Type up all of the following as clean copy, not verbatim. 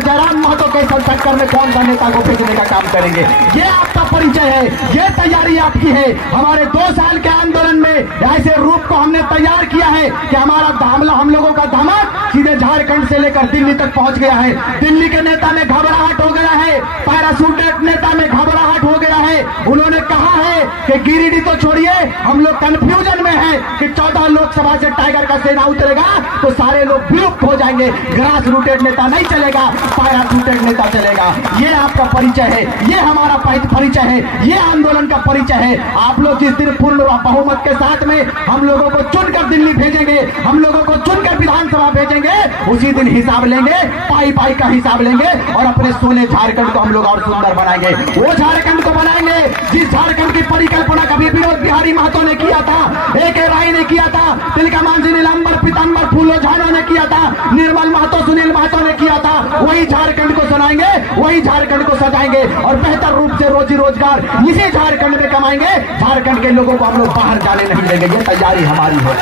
Tiger Jairam Mahato के टक्कर में कौन सा नेता को भेजने का काम करेंगे। ये आपका परिचय है, ये तैयारी आपकी है। हमारे 2 साल के आंदोलन में ऐसे रूप को हमने तैयार किया है कि हमारा हमला, हम लोगों का धमक सीधे झारखंड से लेकर दिल्ली तक पहुंच गया है। दिल्ली के नेता में घबराहट हो गया है, पैराशूटेड नेता में घबराहट हो गया है। उन्होंने कहा है कि गिरिडीह तो छोड़िए, हम लोग कंफ्यूजन में हैं कि 14 लोकसभा से टाइगर का सेना उतरेगा तो सारे लोग विलुप्त हो जाएंगे, ग्रास रूटेड नेता नहीं चलेगा, पैराशूटेड नेता चलेगा। ये आपका परिचय है, ये हमारा परिचय है, ये आंदोलन का परिचय है। आप लोग जिस दिन पूर्ण बहुमत के साथ में हम लोगों को चुनकर दिल्ली भेजेंगे, हम लोगों को चुनकर विधानसभा भेजेंगे, उसी दिन हिसाब लेंगे, पाई पाई का हिसाब लेंगे और अपने सोने झारखंड को हम लोग और सुंदर बनाएंगे। वो झारखंड को बनाएंगे जिस झारखंड की परिकल्पना कभी विनोद बिहारी महतो ने किया था, A.K. राय ने किया था, तिलका मांझी, नीलांबर पीतांबर फूलो झानो ने किया था, निर्मल महतो, सुनील महतो ने किया था। वही झारखंड को सुनाएंगे, वही झारखंड को सजाएंगे और बेहतर रूप से रोजी रोजगार इसी झारखंड में कमाएंगे। झारखंड के लोगों को हम लोग बाहर जाने नहीं देंगे। ये तैयारी हमारी है,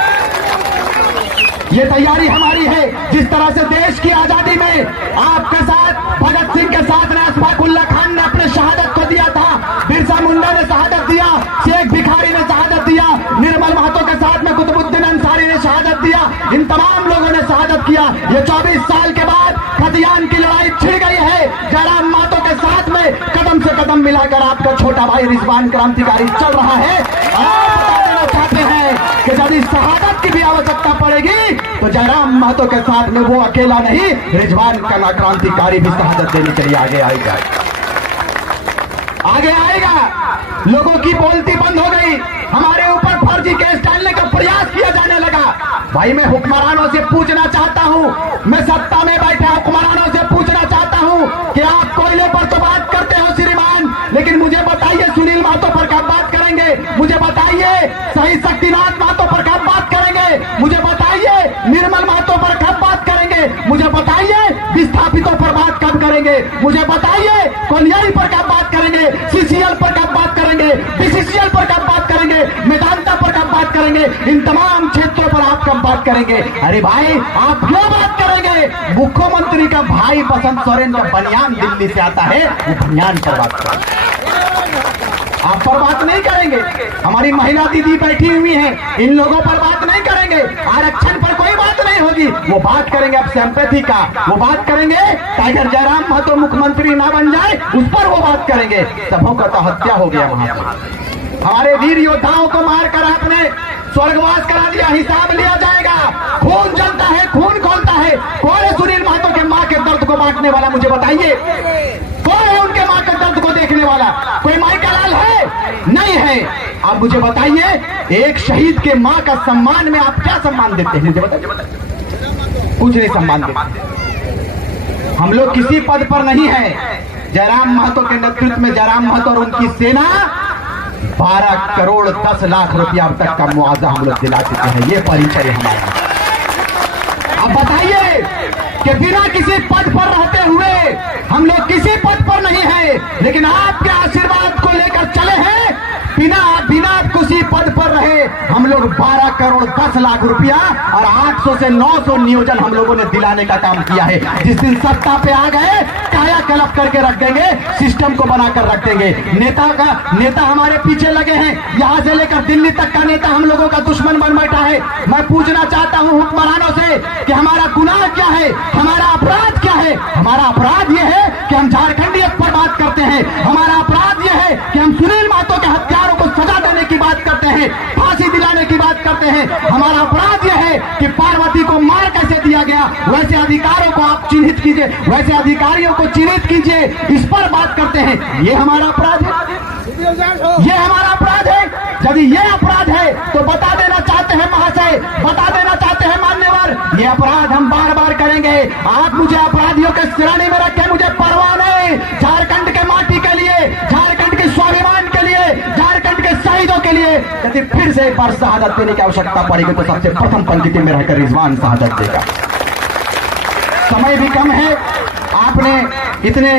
ये तैयारी हमारी है। जिस तरह से देश की आजादी में आपके साथ भगत सिंह के साथ ने अशफाकुल्ला खान ने अपने शहादत को दिया था, बिरसा मुंडा ने शहादत दिया, शेख भिखारी ने शहादत दिया, निर्मल महतो के साथ में कुतुबुद्दीन अंसारी ने शहादत दिया, इन तमाम लोगों ने शहादत किया। ये 24 साल के बाद खतियान की लड़ाई छिड़ गई है। जयराम महतो के साथ में कदम से कदम मिलाकर आपका छोटा भाई रिजवान क्रांतिकारी चल रहा है। आप बता देना चाहते हैं कि जब इस शहादत की भी आवश्यकता पड़ेगी तो जयराम महतो के साथ में वो अकेला नहीं, रिजवान क्रांतिकारी भी शहादत देने के लिए आगे आएगा, आगे आएगा। लोगों की बोलती बंद हो गई, हमारे ऊपर फर्जी केस डालने का प्रयास किया जाने लगा। भाई मैं हुक्मरानों से पूछना चाहता हूं, मैं सत्ता में बैठे हुक्मरानों से पूछना चाहता हूं कि आप कोयले पर तो बात करते हो श्रीमान, लेकिन मुझे बताइए सुनील महतो पर कब बात करेंगे? मुझे बताइए शहीद शक्तिनाथ महतो पर कब बात करेंगे? मुझे बताइए निर्मल महतो पर कब बात करेंगे? मुझे बताइए विस्थापितों पर बात कब करेंगे? मुझे बताइए कोलियारी पर कब बात करेंगे? सीसीएल पर कब बात करेंगे? बीसीसीएल पर कब बात करेंगे? मेदांता पर कब बात करेंगे? इन तमाम क्षेत्रों पर आप कब बात करेंगे? अरे भाई आप क्यों बात करेंगे? मुख्यमंत्री का भाई बसंत सोरेन का बनियान दिल्ली से आता है, वो बनियान पर बात करेंगे, आप पर बात नहीं करेंगे। हमारी महिला दीदी बैठी हुई हैं, इन लोगों पर बात नहीं करेंगे। आरक्षण पर कोई बात नहीं होगी, वो बात करेंगे अब सिंपैथी का, वो बात करेंगे टाइगर जयराम महतो मुख्यमंत्री ना बन जाए उस पर वो बात करेंगे। सबों का तो हत्या हो गया वहां पर, हमारे वीर योद्धाओं को मारकर आपने स्वर्गवास करा दिया, हिसाब लिया जाएगा। खून जलता है, खून खोलता है। कौन है सुनील महतो के मां के दर्द को बांटने वाला? मुझे बताइए कौन है उनके मां के दर्द को देखने वाला? कोई माइका लाल है? नहीं है। आप मुझे बताइए एक शहीद के मां का सम्मान में आप क्या सम्मान देते हैं? मुझे बताइए। कुछ नहीं सम्मान देते। हम लोग किसी पद पर नहीं है। जयराम महतो के नेतृत्व में जयराम महतो और उनकी सेना 12 करोड़ 10 लाख रुपया अब तक का मुआवजा हम लोग दिला चुके हैं। ये परिचय हमारा। अब बताइए कि बिना किसी पद पर रहते हुए हम लोग किसी पद पर नहीं है, लेकिन आपके आशीर्वाद को लेकर चले हैं। बिना किसी पद पर रहे हम लोग 12 करोड़ 10 लाख रुपया और 800 से 900 नियोजन हम लोगों ने दिलाने का काम किया है। जिस दिन सत्ता पे आ गए काया कलप करके रख देंगे, सिस्टम को बनाकर रख देंगे। नेता हमारे पीछे लगे हैं, यहां से लेकर दिल्ली तक का नेता हम लोगों का दुश्मन बन बैठा है। मैं पूछना चाहता हूं हुक्मरानों से कि हमारा गुनाह क्या है, हमारा अपराध क्या है? हमारा अपराध यह है कि हम झारखंडियत पर बात करते हैं। हमारा अपराध यह है कि हम सुनील महतो के हत्यारों को सजा देने की बात करते हैं, फांसी दिलाने की बात करते हैं। हमारा अपराध यह है कि पार्वती को मार कैसे दिया गया, वैसे अधिकारों को आप चिन्हित कीजिए, वैसे अधिकारियों को चिन्हित कीजिए, इस पर बात करते हैं। ये हमारा अपराध है, ये हमारा अपराध है। यदि ये अपराध है तो बता देना चाहते हैं महाशय, बता देना चाहते हैं मान्यवर, ये अपराध हम बार बार करेंगे। आप मुझे अपराधियों के श्रेणी में रखें, मुझे परवाह नहीं। झारखंड के माटी के लिए, झारखंड के स्वाभिमान के लिए, झारखंड के शहीदों के लिए यदि फिर से एक बार शहादत देने की आवश्यकता पड़ेगी तो सबसे प्रथम पंक्ति में रहकर रिजवान शहादत देगा। समय भी कम है, आपने इतने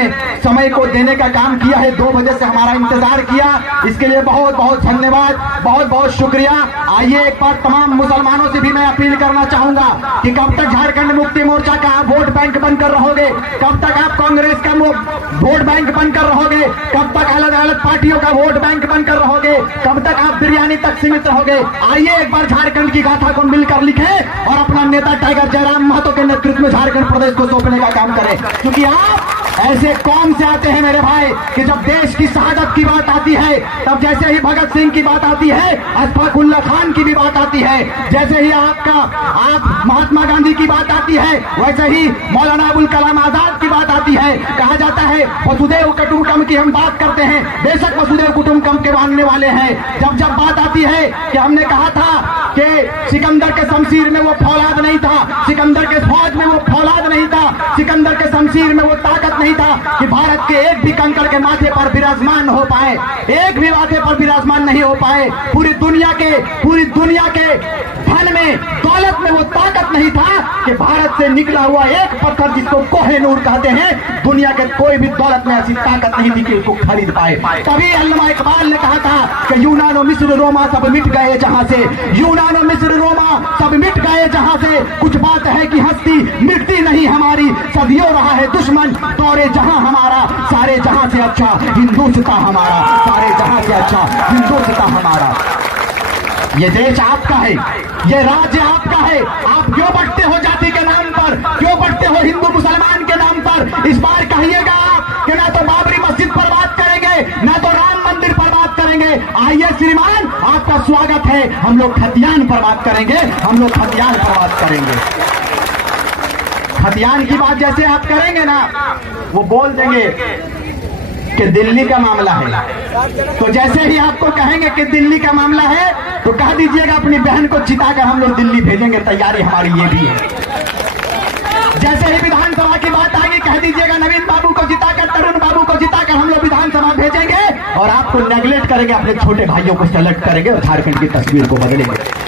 समय को देने का काम किया है, 2 बजे से हमारा इंतजार किया, इसके लिए बहुत बहुत धन्यवाद, बहुत बहुत शुक्रिया। आइए एक बार तमाम मुसलमानों से भी मैं अपील करना चाहूंगा कि कब तक झारखंड मुक्ति मोर्चा का आप वोट बैंक बनकर रहोगे, कब तक आप कांग्रेस का वोट बैंक बनकर रहोगे, कब तक अलग अलग पार्टियों का वोट बैंक बनकर रहोगे, कब तक आप बिरयानी तक सीमित रहोगे। आइए एक बार झारखंड की गाथा को मिलकर लिखें और अपना नेता टाइगर जयराम महतो के नेतृत्व में झारखंड प्रदेश को सौंपने का काम करें, क्योंकि आप ऐसे कौम से आते हैं मेरे भाई कि जब देश की शहादत की बात आती है, तब जैसे ही भगत सिंह की बात आती है, अशफाक उल्लाह खान की भी बात आती है, जैसे ही आप महात्मा गांधी की बात आती है, वैसे ही मौलाना अबुल कलाम आजाद की बात आती है। कहा जाता है वसुदेव कुटुंबकम की हम बात करते हैं, बेशक वसुदेव कुटुंबकम के मानने वाले हैं। जब जब बात आती है कि हमने कहा था कि सिकंदर के शमशीर में वो फौलाद नहीं था, सिकंदर के फौज में वो फौलाद नहीं था, सिकंदर के शमशीर में वो ताकत नहीं था कि भारत के एक भी कंकड़ के माथे पर विराजमान हो पाए, एक भी माथे पर विराजमान नहीं हो पाए। पूरी दुनिया के धन में, दौलत में वो ताकत नहीं था कि भारत से निकला हुआ एक पत्थर जिसको कोहिनूर कहते हैं, दुनिया के कोई भी दौलत में ऐसी ताकत नहीं थी कि उसको खरीद पाए। तभी अल्लामा इकबाल ने कहा था कि यूनानो मिस्र रोमा सब मिट गए जहां से, यूनानो मिस्र रोमा सब मिट गए जहां से, कुछ बात है कि हस्ती मिटती नहीं हमारी, सदियों रहा है दुश्मन दौरे जहां हमारा, सारे जहां से अच्छा हिंदुस्तां हमारा, सारे जहां से अच्छा हिंदुस्तां हमारा। ये देश आपका है, ये राज्य आपका है, आप क्यों बटते हो जाति के नाम पर, क्यों बटते हो हिंदू मुसलमान के नाम पर। इस बार कहिएगा आप कि ना तो बाबरी मस्जिद पर बात करेंगे, ना तो राम मंदिर पर बात करेंगे। आइए श्रीमान, आपका स्वागत है, हम लोग खतियान पर बात करेंगे, हम लोग खतियान पर बात करेंगे। खतियान की बात जैसे आप करेंगे ना, वो बोल देंगे कि दिल्ली का मामला है, तो जैसे ही आपको कहेंगे कि दिल्ली का मामला है, तो कह दीजिएगा अपनी बहन को चिताकर हम लोग दिल्ली भेजेंगे, तैयारी हमारी ये भी है। जैसे ही विधानसभा की बात आएगी, कह दीजिएगा नवीन बाबू को जिताकर, तरुण बाबू को जिताकर हम लोग विधानसभा भेजेंगे, और आपको नेगलेक्ट करेंगे, अपने छोटे भाइयों को सेलेक्ट करेंगे और झारखंड की तस्वीर को बदलेंगे।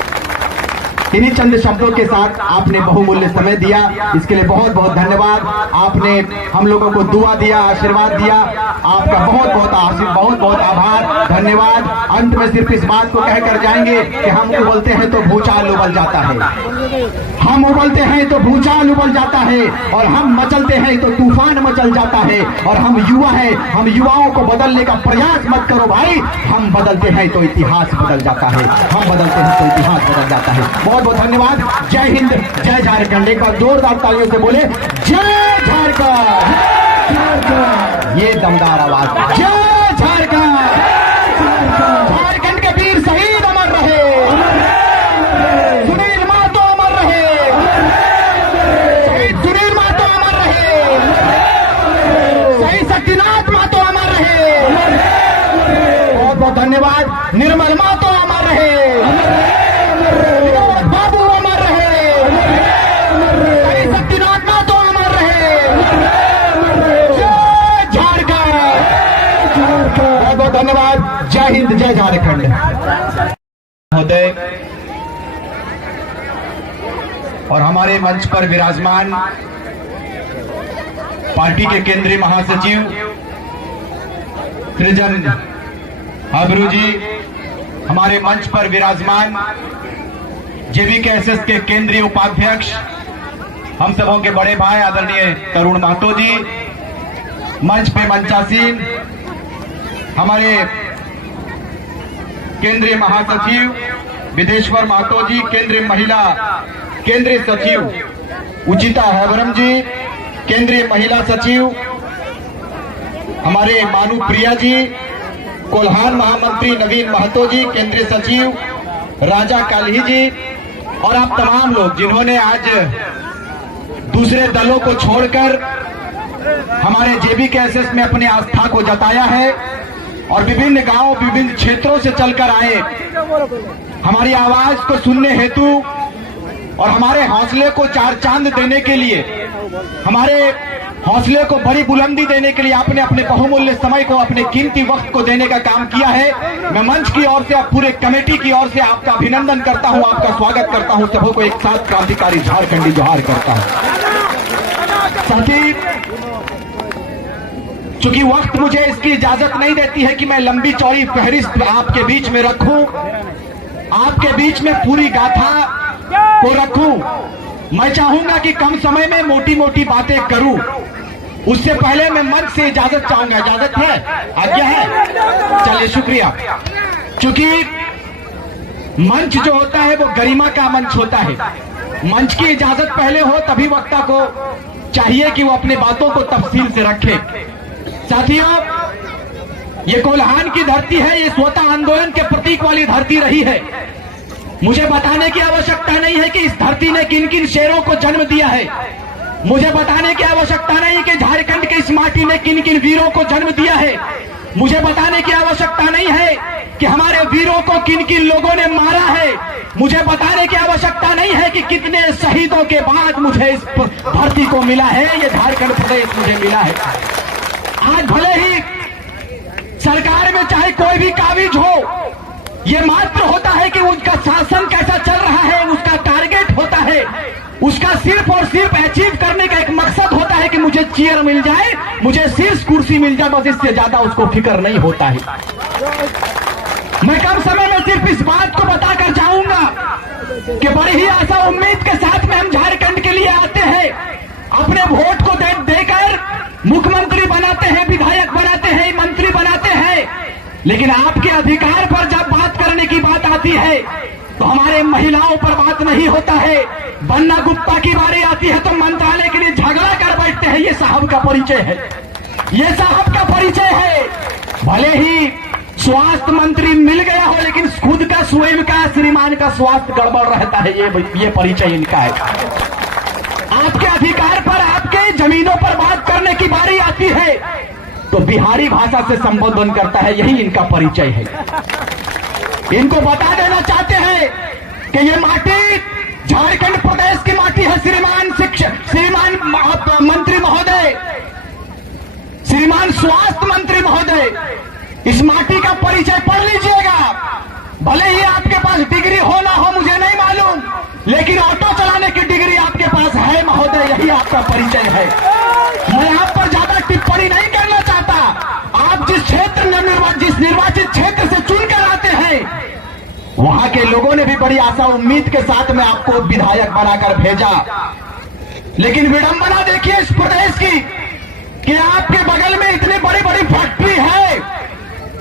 इन्हीं चंद शब्दों के साथ आपने बहुमूल्य समय दिया, इसके लिए बहुत बहुत धन्यवाद। आपने हम लोगों को दुआ दिया, आशीर्वाद दिया, आपका बहुत बहुत आभार, धन्यवाद। अंत में सिर्फ इस बात को कहकर जाएंगे कि हम उबलते हैं तो भूचाल उबल जाता है, हम उबलते हैं तो भूचाल उबल जाता है, और हम मचलते हैं तो तूफान मचल जाता है। और हम युवा हैं, हम युवाओं को बदलने का प्रयास मत करो भाई, हम बदलते हैं तो इतिहास बदल जाता है, हम बदलते हैं तो इतिहास बदल जाता है। बहुत बहुत धन्यवाद। जय हिंद, जय झारखंड। एक बार जोरदार तालियों से बोले जय झारखंड, ये दमदार आवाज, जय झारखंड। झारखंड के वीर शहीद अमर रहे, सुनील महतो अमर रहे, शहीद सुनील महतो अमर रहे, शहीद शक्तिनाथ महतो अमर रहे, बहुत बहुत धन्यवाद। निर्मल महतो अमर रहे, बाबू अमर रहे, शहीद शक्तिनाथ महतो अमर रहे, जय झारखंड, बहुत बहुत धन्यवाद। जय हिंद, जय झारखंड। महोदय और हमारे मंच पर विराजमान पार्टी के केंद्रीय महासचिव सृजन अबरू जी, हमारे मंच पर विराजमान जेवीकेएसएस के केंद्रीय उपाध्यक्ष, हम सबों के बड़े भाई आदरणीय तरुण महतो जी, मंच पे मंचासीन हमारे केंद्रीय महासचिव विदेश्वर महतो जी, केंद्रीय सचिव उचिता हैबरम जी, केंद्रीय महिला सचिव हमारे मानू प्रिया जी, कोल्हान महामंत्री नवीन महतो जी, केंद्रीय सचिव राजा काल्ही जी, और आप तमाम लोग जिन्होंने आज दूसरे दलों को छोड़कर हमारे जेवीकेएसएस में अपनी आस्था को जताया है और विभिन्न गांवों, विभिन्न क्षेत्रों से चलकर आए हमारी आवाज को सुनने हेतु और हमारे हौसले को चार चांद देने के लिए, हमारे हौसले को बड़ी बुलंदी देने के लिए आपने अपने बहुमूल्य समय को, अपने कीमती वक्त को देने का काम किया है। मैं मंच की ओर से, पूरे कमेटी की ओर से आपका अभिनंदन करता हूं, आपका स्वागत करता हूं, सबों को एक साथ क्रांतिकारी झारखंडी जोहार करता हूं। साथी, चूंकि वक्त मुझे इसकी इजाजत नहीं देती है कि मैं लंबी चौड़ी फहरिस्त आपके बीच में रखूं, आपके बीच में पूरी गाथा को रखूं। मैं चाहूंगा कि कम समय में मोटी मोटी बातें करूं। उससे पहले मैं मंच से इजाजत चाहूंगा। इजाजत है? आज्ञा है? चलिए, शुक्रिया। चूंकि मंच जो होता है वो गरिमा का मंच होता है। मंच की इजाजत पहले हो तभी वक्ता को चाहिए कि वो अपनी बातों को तफसील से रखे। साथियों, ये कोल्हान की धरती है, ये स्वतः आंदोलन के प्रतीक वाली धरती रही है। मुझे बताने की आवश्यकता नहीं है कि इस धरती ने किन किन शेरों को जन्म दिया है। मुझे बताने की आवश्यकता नहीं कि झारखंड के इस माटी ने किन किन वीरों को जन्म दिया है। मुझे बताने की आवश्यकता नहीं है कि हमारे वीरों को किन किन लोगों ने मारा है। मुझे बताने की आवश्यकता नहीं है कि कितने शहीदों के बाद मुझे इस धरती को मिला है, ये झारखंड प्रदेश मुझे मिला है। आज भले ही सरकार में चाहे कोई भी काबिज हो, ये मात्र होता है कि उसका शासन कैसा चल रहा है, उसका टारगेट होता है, उसका सिर्फ और सिर्फ अचीव करने का एक मकसद होता है कि मुझे चेयर मिल जाए, मुझे शीर्ष कुर्सी मिल जाए, बस इससे ज्यादा उसको फिक्र नहीं होता है। मैं कम समय में सिर्फ इस बात को बताकर जाऊंगा कि बड़ी ही आशा उम्मीद के साथ में हम झारखंड के लिए आते हैं, अपने वोट को देकर मुख्यमंत्री बनाते हैं, विधायक बनाते हैं, मंत्री बनाते हैं, लेकिन आपके अधिकार पर जब बात करने की बात आती है तो हमारे महिलाओं पर बात नहीं होता है। बन्ना गुप्ता की बारी आती है तो मंत्रालय के लिए झगड़ा कर बैठते हैं। ये साहब का परिचय है, ये साहब का परिचय है। भले ही स्वास्थ्य मंत्री मिल गया हो, लेकिन खुद का स्वयं का श्रीमान का स्वास्थ्य गड़बड़ रहता है। ये परिचय इनका है। आपके अधिकार पर, आपके जमीनों पर बात करने की बारी आती है तो बिहारी भाषा से संबोधन करता है। यही इनका परिचय है। इनको बता देना चाहते हैं कि ये माटी झारखंड प्रदेश की माटी है। श्रीमान मंत्री महोदय, श्रीमान स्वास्थ्य मंत्री महोदय, इस माटी का परिचय पढ़ लीजिएगा। भले ही आपके पास डिग्री हो ना हो मुझे नहीं मालूम, लेकिन ऑटो चलाने की डिग्री आपके पास है महोदय, यही आपका परिचय है। मैं आप पर ज्यादा टिप्पणी नहीं करना चाहता। आप जिस क्षेत्र में जिस निर्वाचित क्षेत्र से चुनकर आते हैं, वहां के लोगों ने भी बड़ी आशा उम्मीद के साथ में आपको विधायक बनाकर भेजा, लेकिन विडंबना देखिए इस प्रदेश की कि आपके बगल में इतनी बड़ी बड़ी फैक्ट्री है,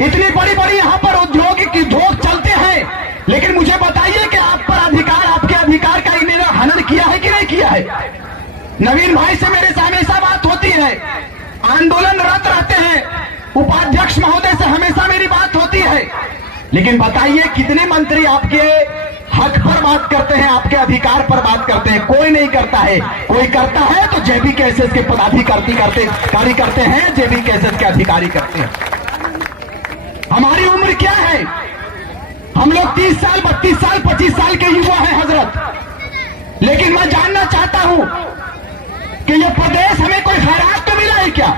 इतनी बड़ी बड़ी यहां पर उद्योग चलते हैं, लेकिन मुझे बताइए कि आप पर अधिकार, आपके अधिकार का इन्होंने हनन किया है कि नहीं किया है। नवीन भाई से मेरे से हमेशा बात होती है, आंदोलनरत रहते हैं, उपाध्यक्ष महोदय से हमेशा मेरी बात होती है, लेकिन बताइए कितने मंत्री आपके हक पर बात करते हैं, आपके अधिकार पर बात करते हैं। कोई नहीं करता है। कोई करता है तो जेबी केसेस के पदाधिकारी करते हैं, जेबी केसेस के अधिकारी करते हैं। हमारी उम्र क्या है? हम लोग 30 साल 32 साल 25 साल के युवा हैं हजरत, लेकिन मैं जानना चाहता हूं कि यह प्रदेश हमें कोई खैरात तो मिला है क्या?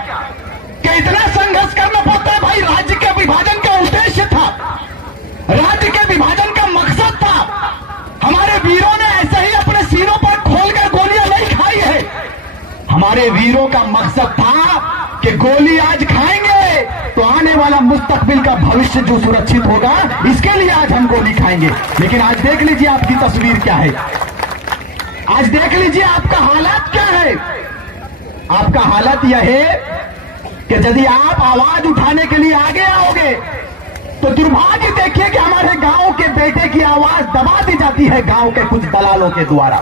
कि इतना संघर्ष करना पड़ता है? भाई, राज्य के विभाजन का उद्देश्य था, राज्य के विभाजन का मकसद था। हमारे वीरों ने ऐसे ही अपने सीनों पर खोलकर गोलियां नहीं खाई है। हमारे वीरों का मकसद था कि गोली आज खाएंगे तो आने वाला मुस्तकबिल का भविष्य जो सुरक्षित होगा, इसके लिए आज हम गोली खाएंगे। लेकिन आज देख लीजिए आपकी तस्वीर क्या है, आज देख लीजिए आपका हालात क्या है। आपका हालत यह है कि यदि आप आवाज उठाने के लिए आगे आओगे तो दुर्भाग्य देखिए कि हमारे गांव के बेटे की आवाज दबा दी जाती है गांव के कुछ दलालों के द्वारा।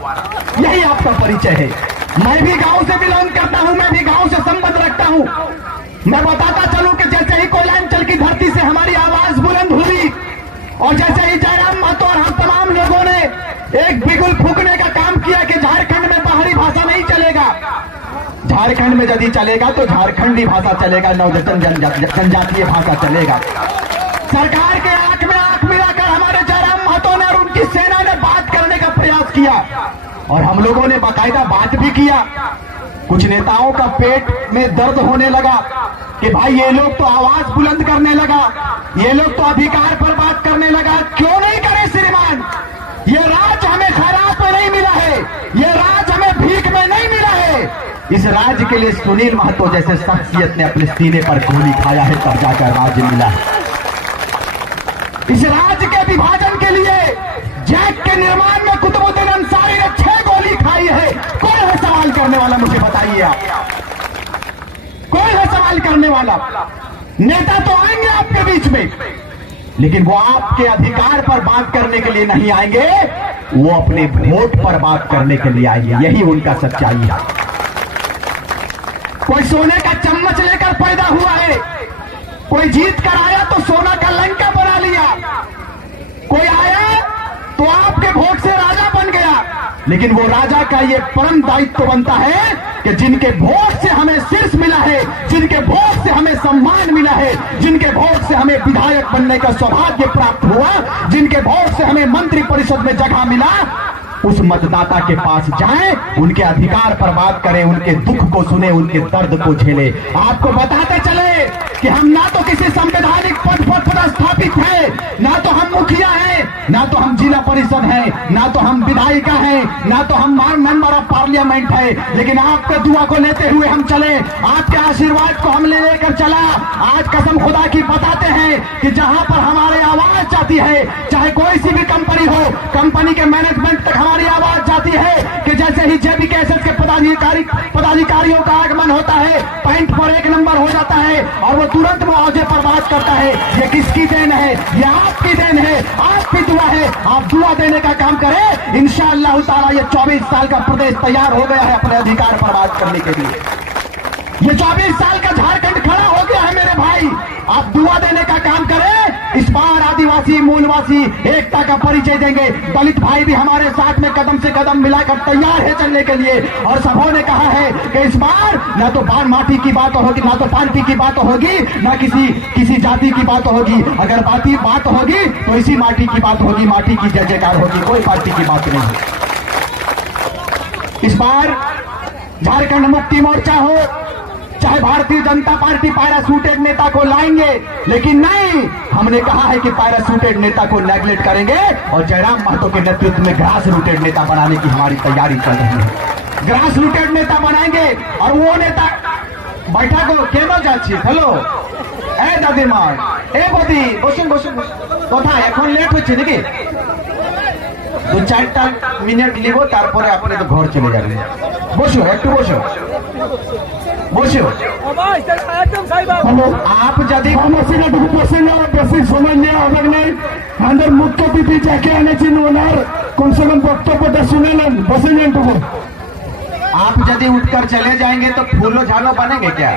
यही आपका परिचय है। मैं भी गांव से बिलोंग करता हूं, मैं भी गांव से संबंध रखता हूं। मैं बताता चलूं कि जैसे ही कोयलांचल की धरती से हमारी आवाज बुलंद हुई और जैसे ही जयराम महतो और हम तमाम लोगों ने एक बिगुल फूकने का काम किया कि झारखंड में बाहरी भाषा नहीं चलेगा, झारखंड में यदि चलेगा तो झारखंडी भाषा चलेगा, जनजातीय भाषा चलेगा। सरकार के आंख में आंख मिलाकर हमारे जयराम महतो ने और उनकी सेना ने बात करने का प्रयास किया और हम लोगों ने बाकायदा बात भी किया। कुछ नेताओं का पेट में दर्द होने लगा कि भाई ये लोग तो आवाज बुलंद करने लगा, ये लोग तो अधिकार पर बात करने लगा। क्यों नहीं करे श्रीमान? ये राज हमें खैरात में नहीं मिला है, ये राज हमें भीख में नहीं मिला है, इस राज्य के लिए सुनील महतो जैसे शख्सियत ने अपने सीने पर गोली खाया है, तब जाकर राज्य मिला है। इस राज्य के विभाजन के लिए जैक के निर्माण में कुतुबुद्दीन अंसारी ने 6 गोली खाई है। कौन है सवाल करने वाला, मुझे बताइए आप, कौन है सवाल करने वाला? नेता तो आएंगे आपके बीच में, लेकिन वो आपके अधिकार पर बात करने के लिए नहीं आएंगे, वो अपने वोट पर बात करने के लिए आएंगे। यही उनका सच्चाई है। कोई सोने का चम्मच लेकर पैदा हुआ है, कोई जीत कर आया तो सोना का लंका बना लिया, कोई आया तो आपके वोट से राजा बन गया। लेकिन वो राजा का ये परम दायित्व बनता है कि जिनके वोट से हमें शीर्ष मिला है, जिनके वोट से हमें सम्मान मिला है, जिनके वोट से हमें विधायक बनने का सौभाग्य प्राप्त हुआ, जिनके वोट से हमें मंत्री परिषद में जगह मिला, उस मतदाता के पास जाएं, उनके अधिकार पर बात करें, उनके दुख को सुने, उनके दर्द को झेले। आपको बताते चले कि हम ना तो किसी संवैधानिक पद पर पदस्थापित है, ना तो हम मुखिया हैं, ना तो हम जिला परिषद हैं, ना तो हम विधायिका हैं, ना तो हम मेंबर ऑफ पार्लियामेंट है, लेकिन आपके दुआ को लेते हुए हम चले, आपके आशीर्वाद को हम लेकर चला। आज कसम खुदा की बताते हैं कि जहां पर हमारी आवाज जाती है, चाहे कोई सी भी कंपनी हो, कंपनी के मैनेजमेंट तक हमारी आवाज जाती है कि जैसे ही जेबीकेएसएस के पदाधिकारियों का आगमन होता है, पॉइंट पर 1 नंबर हो जाता है और वो तुरंत मुआवजे पर बात करता है। ये किसकी देन है? ये आपकी देन है, आपकी दुआ है। आप दुआ देने का काम करें, इंशाअल्लाह ताला ये 24 साल का प्रदेश तैयार हो गया है अपने अधिकार पर बात करने के लिए। ये 24 साल का झारखंड खड़ा हो गया है मेरे भाई। आप दुआ देने का काम करें। इस बार आदिवासी मूलवासी एकता का परिचय देंगे। दलित भाई भी हमारे साथ में कदम से कदम मिलाकर तैयार है चलने के लिए। और सबों ने कहा है कि इस बार ना तो बार माटी की बात होगी, ना तो पार्टी की बात होगी, ना किसी जाति की बात होगी। अगर बात होगी तो इसी माटी की बात होगी, माटी की जय जयकार होगी, कोई पार्टी की बात नहीं। इस बार झारखंड मुक्ति मोर्चा हो चाहे भारतीय जनता पार्टी पैराशूटेड नेता को लाएंगे, लेकिन नहीं, हमने कहा है कि पैराशूटेड नेता को नेगलेक्ट करेंगे और जयराम महतो के नेतृत्व में ग्रास रूटेड नेता बनाने की हमारी तैयारी चल रही है। ग्रास रूटेड नेता बनाएंगे और वो नेता बैठा को केनो जाच्छी हेलो ए दादीमा ए बदी बसुन बसुन कथा এখন লেট হচ্ছে নাকি 2-4টা মিনিট লিব তারপরে আপনি তো ঘর চলে যাবেন। বসো একটু বসো বসো आप यदि বেশি সময় নেওয়া হবে না আমাদের মুখ্য অতিথি যাকে এনেছেন ওনার কমসে কম বক্তব্যটা শুনে নেন, বসে নেন টুকু। आप यदि उठकर चले जाएंगे तो फूलो झालो बनेंगे क्या?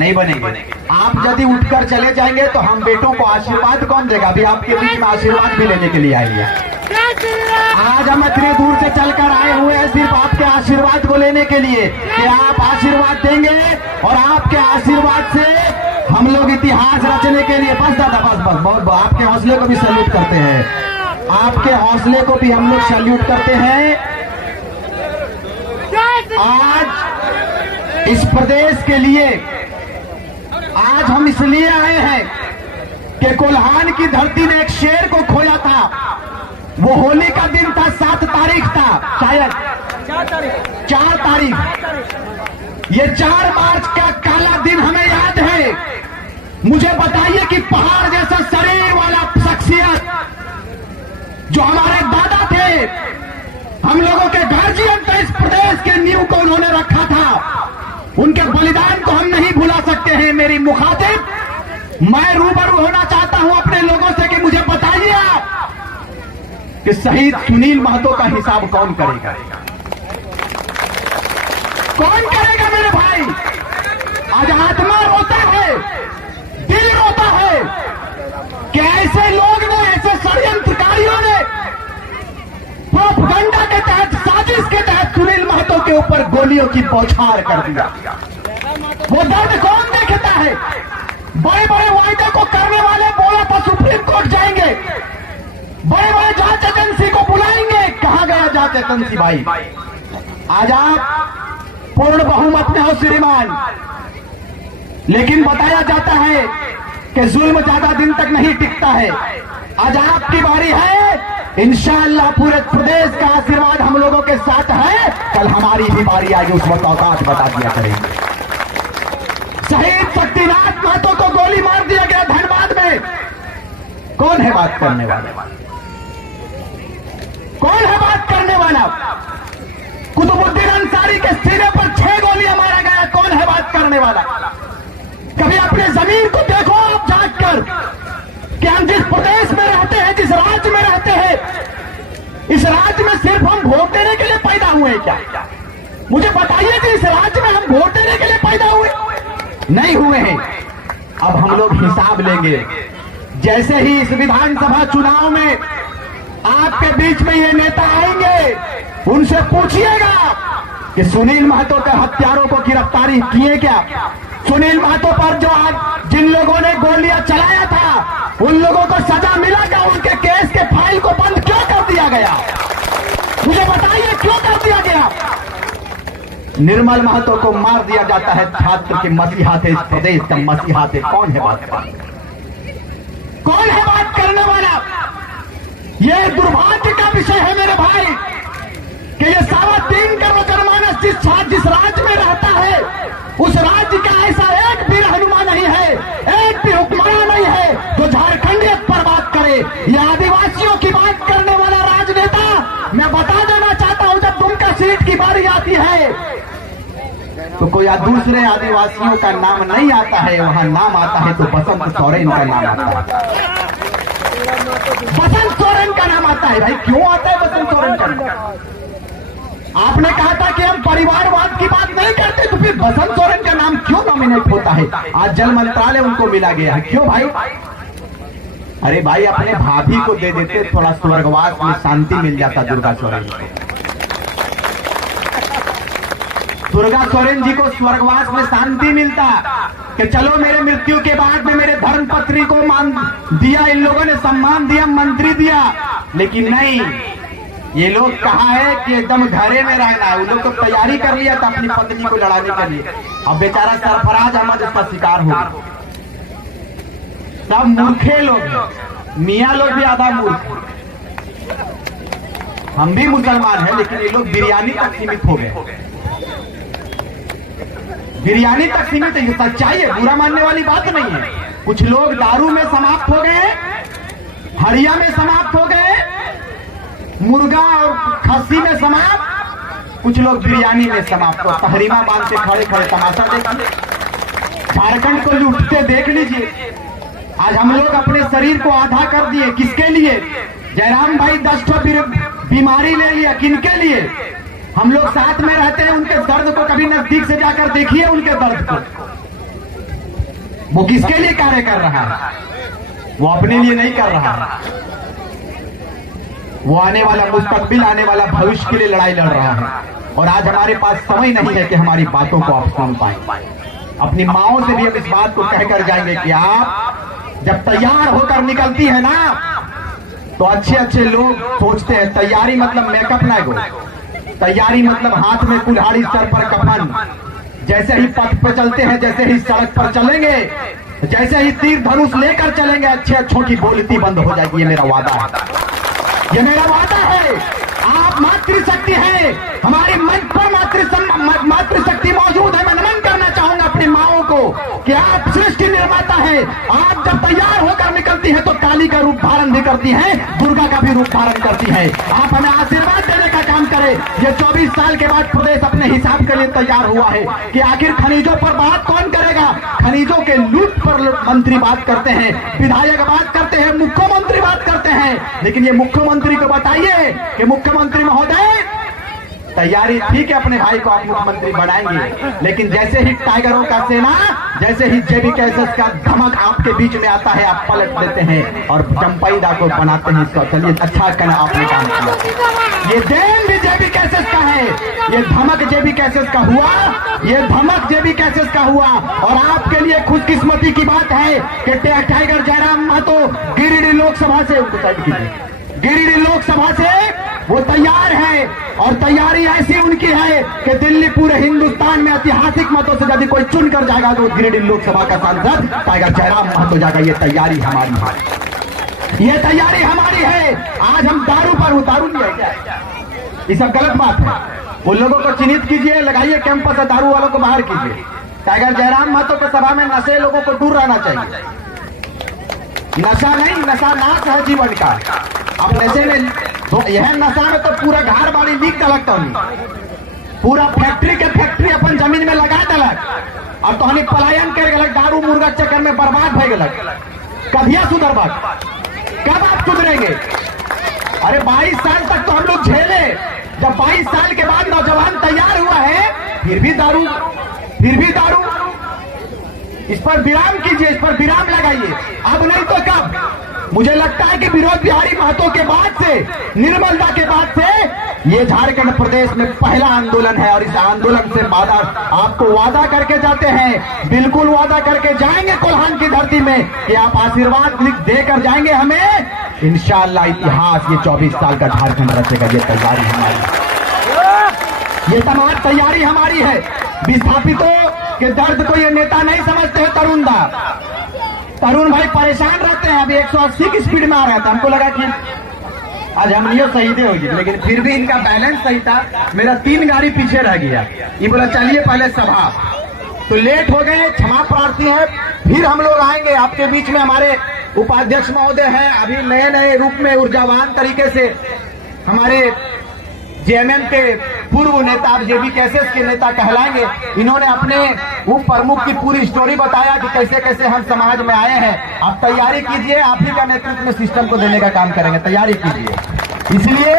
नहीं बनेंगे। आप यदि उठकर चले जाएंगे तो हम बेटों को आशीर्वाद कौन देगा? अभी आपके बीच में आशीर्वाद भी लेने के लिए आएंगे। आज हम इतनी दूर से चलकर आए हुए हैं सिर्फ आपके आशीर्वाद को लेने के लिए कि आप आशीर्वाद देंगे और आपके आशीर्वाद से हम लोग इतिहास रचने के लिए। बस दादा बस बस बहुत आपके हौसले को भी सैल्यूट करते हैं, आपके हौसले को भी हम लोग सैल्यूट करते हैं। आज इस प्रदेश के लिए आज हम इसलिए आए हैं कि कोल्हान की धरती ने एक शेर को खोया था। वो होली का दिन था, 7 तारीख था शायद, 4 तारीख। ये 4 मार्च का काला दिन हमें याद है। मुझे बताइए कि पहाड़ जैसा शरीर वाला शख्सियत जो हमारे दादा थे, हम लोगों के गार्जियन थे, इस प्रदेश के नींव को उन्होंने रखा था, उनके बलिदान को हम नहीं भुला सकते हैं। मेरी मुखातिब मैं रूबरू होना चाहता हूं अपने लोगों से कि मुझे बताइए आप कि शहीद सुनील महतो का हिसाब कौन करेगा? कौन करेगा मेरे भाई? आज आत्मा रोता है, दिल रोता है कि ऐसे लोग ने, ऐसे षड्यंत्रकारियों ने प्रोपगंडा के तहत, साजिश के तहत सुनील महतो के ऊपर गोलियों की बौछार कर दिया। वो दर्द कौन देखता है? बड़े बड़े वायदे को करने वाले बोला था सुप्रीम कोर्ट जाएंगे, बड़े बड़े जांच एजेंसी को बुलाएंगे। कहां गया जांच एजेंसी भाई? आज आप पूर्ण बहुमत में हो श्रीमान, लेकिन बताया जाता है कि जुल्म ज्यादा दिन तक नहीं टिकता है। आज आपकी बारी है, इंशाअल्लाह पूरे प्रदेश का आशीर्वाद हम लोगों के साथ है। कल हमारी भी बारी आएगी, उस वक्त औकात बता दिया करेंगे। शहीद शक्तिनाथ महतो को गोली मार दिया गया धनबाद में। कौन है बात करने वाला? कौन है बात करने वाला? कुतुबुद्दीन अंसारी के सीने पर 6 गोलियां मारा गया। कौन है बात करने वाला? कभी अपने जमीन को देखो आप जाग कर कि हम जिस प्रदेश में रहते हैं, जिस राज्य में रहते हैं, इस राज्य में सिर्फ हम वोट देने के लिए पैदा हुए क्या? मुझे बताइए कि इस राज्य में हम वोट देने के लिए पैदा हुए? नहीं हुए हैं। अब हम लोग हिसाब लेंगे। जैसे ही इस विधानसभा चुनाव में आपके बीच में ये नेता आएंगे, उनसे पूछिएगा कि सुनील महतो के हत्यारों को गिरफ्तारी किए क्या? सुनील महतो पर जो आज जिन लोगों ने गोलियां चलाया था, उन लोगों को सजा मिला क्या? उनके केस के फाइल को बंद क्यों कर दिया गया? मुझे बताइए क्यों कर दिया गया? निर्मल महतो को मार दिया जाता है। छात्र के मसीहा थे, इस प्रदेश का मसीहा थे। कौन है बात करने वाला? यह दुर्भाग्य का विषय है मेरे भाई कि ये 3.25 करोड़ जनमानस जिस राज्य में रहता है, उस राज्य का ऐसा एक भी रहनुमा नहीं है, एक भी हुक्मरान नहीं है जो झारखंडियत पर बात करे। ये आदिवासियों की बात करने वाला राजनेता, मैं बता देना चाहता हूं, जब दुमका सीट की बारी आती है तो कोई दूसरे आदिवासियों का नाम नहीं आता है। वहां नाम आता है तो बसंत सोरेन का नाम आता है। बसंत सोरेन का नाम आता है। भाई क्यों आता है बसंत सोरेन का नाम? आपने कहा था कि हम परिवारवाद की बात नहीं करते, तो फिर बसंत सोरेन का नाम क्यों नॉमिनेट होता है? आज जल मंत्रालय उनको मिला गया है। क्यों भाई? अरे भाई अपने भाभी को दे देते, थोड़ा स्वर्गवास में शांति मिल जाता दुर्गा सोरेन को। दुर्गा सोरेन जी को स्वर्गवास में शांति मिलता कि चलो मेरे मृत्यु के बाद में मेरे धर्मपत्नी को मान दिया, इन लोगों ने सम्मान दिया, मंत्री दिया। लेकिन नहीं, ये लोग कहा है कि एकदम घरे में रहना है। उन लोग तो तैयारी कर लिया था अपनी पत्नी को लड़ाने के लिए। अब बेचारा सरफराज अहमद उसका शिकार हो। सब मूर्खे लोग, मियाँ लोग भी आधा मूर्ख। हम भी मुसलमान हैं, लेकिन ये लोग बिरयानी तक सीमित हो गए। बिरयानी तक सीमित है। ये सच्चाई है, बुरा मानने वाली बात नहीं है। कुछ लोग दारू में समाप्त हो गए, हड़िया में समाप्त हो गए, मुर्गा और खस्सी में समाप्त, कुछ लोग बिरयानी में समाप्त हो। तहरीमा बांध के खड़े खड़े तमाशा देखिए। झारखंड को लूटते देख लीजिए। आज हम लोग अपने शरीर को आधा कर दिए। किसके लिए? जयराम भाई 10 बीमारी ले लिया, किनके लिए? हम लोग साथ में रहते हैं, उनके दर्द को कभी नजदीक से जाकर देखिए। उनके दर्द को वो किसके लिए कार्य कर रहा है? वो अपने लिए नहीं कर रहा है। वो आने वाला मुस्तकबिल, आने वाला भविष्य के लिए लड़ाई लड़ रहा है। और आज हमारे पास समय नहीं है कि हमारी बातों को आप सुन पाए। अपनी माओं से भी हम इस बात को कहकर जाएंगे कि आप जब तैयार होकर निकलती है ना, तो अच्छे अच्छे लोग सोचते हैं तैयारी मतलब मेकअप ना हो, तैयारी मतलब हाथ में कुल्हाड़ी, सर पर कफन। जैसे ही पथ पर चलते हैं, जैसे ही सड़क पर चलेंगे, जैसे ही तीर धनुष लेकर चलेंगे, अच्छे अच्छों की बोलती बंद हो जाएगी। ये मेरा वादा है, ये मेरा वादा है। आप मातृशक्ति है, हमारी मंच पर मातृशक्ति मौजूद है। मैं नमन करना चाहूंगा अपनी माओं को कि आप सृष्टि निर्माता है। आप जब तैयार होकर निकलती है तो काली का रूप धारण भी करती है, दुर्गा का भी रूप धारण करती है। आप हमें आशीर्वाद देने का काम करें। ये 24 साल के बाद प्रदेश अपने हिसाब के लिए तैयार हुआ है कि आखिर खनिजों पर बात कौन करेगा। खनिजों के लूट पर मंत्री बात करते हैं, विधायक बात करते हैं, मुख्यमंत्री बात करते हैं। लेकिन ये मुख्यमंत्री को बताइए कि मुख्यमंत्री महोदय, तैयारी ठीक है, अपने भाई को आप मुख्यमंत्री बनाएंगे, लेकिन जैसे ही टाइगरों का सेना, जैसे ही जेबी कैसेस का धमक आपके बीच में आता है, आप पलट देते हैं और चंपईदा को बनाते हैं। इसका चलिए अच्छा करना आपने काम किया। ये देन भी जेबी कैसेस का है, ये धमक जेबी कैसेस का हुआ, ये धमक जेबी कैसेस का हुआ। और आपके लिए खुशकिस्मती की बात है कि टाइगर जयराम महतो गिरिडीह लोकसभा से, गिरिडीह लोकसभा से वो तैयार है। और तैयारी ऐसी उनकी है कि दिल्ली पूरे हिंदुस्तान में ऐतिहासिक मतों से यदि कोई चुन कर जाएगा तो गिरिडीह लोकसभा का सांसद टाइगर जयराम महतो जाएगा। ये तैयारी हमारी है। ये तैयारी हमारी है। आज हम दारू पर उतारू नहीं है क्या? ये सब गलत बात है। उन लोगों को चिन्हित कीजिए, लगाइए कैंपस से, दारू वालों को बाहर कीजिए। टाइगर जयराम महतो के सभा में नशे लोगों को दूर रहना चाहिए। नशा नहीं, नशा नाश है जीवन का। अब नशे में तो यह नशा में तो पूरा घर बाड़ी लीक डलक तो पूरा फैक्ट्री के फैक्ट्री अपन जमीन में लगा डलक। अब तो हमें पलायन कर गलत, दारू मुर्गा चक्कर में बर्बाद हो गलत। कभिया सुधरबाग, कब आप सुधरेंगे? अरे 22 साल तक तो हम लोग झेले। जब 22 साल के बाद नौजवान तैयार हुआ है, फिर भी दारू। इस पर विराम कीजिए, इस पर विराम लगाइए। अब नहीं तो कब? मुझे लगता है कि विनोद बिहारी महतो के बाद से, निर्मलदा के बाद से ये झारखंड प्रदेश में पहला आंदोलन है। और इस आंदोलन से आपको वादा करके जाते हैं, बिल्कुल वादा करके जाएंगे कोल्हान की धरती में कि आप आशीर्वाद देकर जाएंगे हमें। इंशाअल्लाह इतिहास ये 24 साल का झारखंड रचेगा। ये तैयारी हमारी, ये तमाम तैयारी हमारी है। विस्थापितों के दर्द को ये नेता नहीं समझते हैं। तरुण भाई परेशान रहते हैं। अभी 180 की स्पीड में आ रहा था, हमको लगा कि आज हम ये शहीदे होगी, लेकिन फिर भी इनका बैलेंस सही था। मेरा 3 गाड़ी पीछे रह गया। ये बोला चलिए पहले सभा, तो लेट हो गए, क्षमा प्रार्थी है। फिर हम लोग आएंगे आपके बीच में। हमारे उपाध्यक्ष महोदय हैं, अभी नए रूप में ऊर्जावान तरीके से हमारे जेएमएम के पूर्व नेता, जेबी कैसेस के नेता कहलाएंगे। इन्होंने अपने उप प्रमुख की पूरी स्टोरी बताया कि कैसे कैसे हम समाज में आए हैं। आप तैयारी कीजिए, आप ही का नेतृत्व में सिस्टम को देने का काम करेंगे। तैयारी कीजिए। इसलिए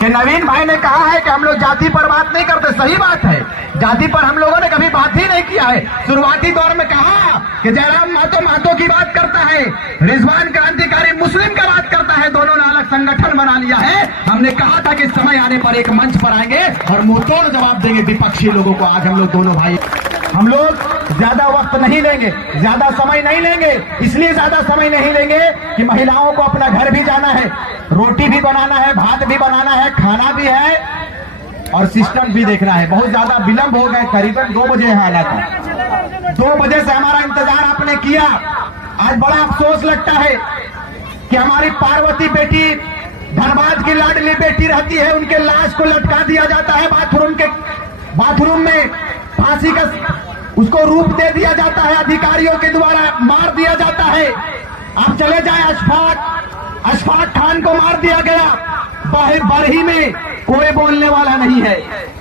कि नवीन भाई ने कहा है कि हम लोग जाति पर बात नहीं करते। सही बात है, जाति पर हम लोगों ने कभी बात ही नहीं किया है। शुरुआती दौर में कहा कि जयराम महतो की बात करता है, रिजवान क्रांतिकारी मुस्लिम का बात करता है। दोनों ने अलग संगठन बना लिया है। हमने कहा था कि समय आने पर एक मंच पर आएंगे और मुंहतोड़ जवाब देंगे विपक्षी लोगों को। आज हम लोग दोनों भाई, हम लोग ज्यादा वक्त नहीं लेंगे, ज्यादा समय नहीं लेंगे। इसलिए ज्यादा समय नहीं लेंगे कि महिलाओं को अपना घर भी जाना है, रोटी भी बनाना है, भात भी बनाना है, खाना भी है और सिस्टम भी देखना है। बहुत ज्यादा विलंब हो गए, करीबन 2 बजे यहाँ आना था। 2 बजे से हमारा इंतजार आपने किया। आज बड़ा अफसोस लगता है कि हमारी पार्वती बेटी, धनबाद की लाडली बेटी रहती है, उनके लाश को लटका दिया जाता है बाथरूम में, फांसी का उसको रूप दे दिया जाता है, अधिकारियों के द्वारा मार दिया जाता है। आप चले जाए, अशफाक खान को मार दिया गया बरही में। कोई बोलने वाला नहीं है।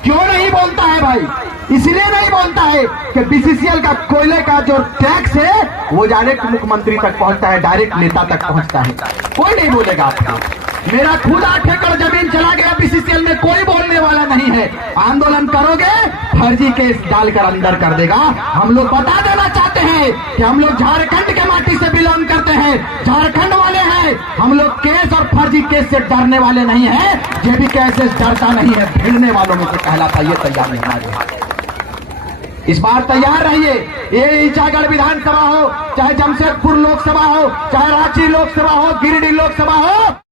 क्यों नहीं बोलता है भाई? इसलिए नहीं बोलता है कि बीसीसीएल का कोयले का जो टैक्स है वो डायरेक्ट मुख्यमंत्री तक पहुंचता है, डायरेक्ट नेता तक पहुंचता है। कोई नहीं बोलेगा आपको। मेरा खुद 8 एकड़ जमीन चला गया बीसीसीएल में, कोई बोलने वाला नहीं है। आंदोलन करोगे, फर्जी केस डालकर अंदर कर देगा। हम लोग बता देना चाहते हैं कि हम लोग झारखंड के माटी से बिलोंग करते हैं, झारखंड वाले हैं। हम लोग केस और फर्जी केस से डरने वाले नहीं है। जेबी कैसेस डरता नहीं है, भिड़ने वालों में से कहलाता। ये तैयार नहीं हमारे। इस बार तैयार रहिए। ये ईचागढ़ विधानसभा हो, चाहे जमशेदपुर लोकसभा हो, चाहे रांची लोकसभा हो, गिरिडीह लोकसभा हो।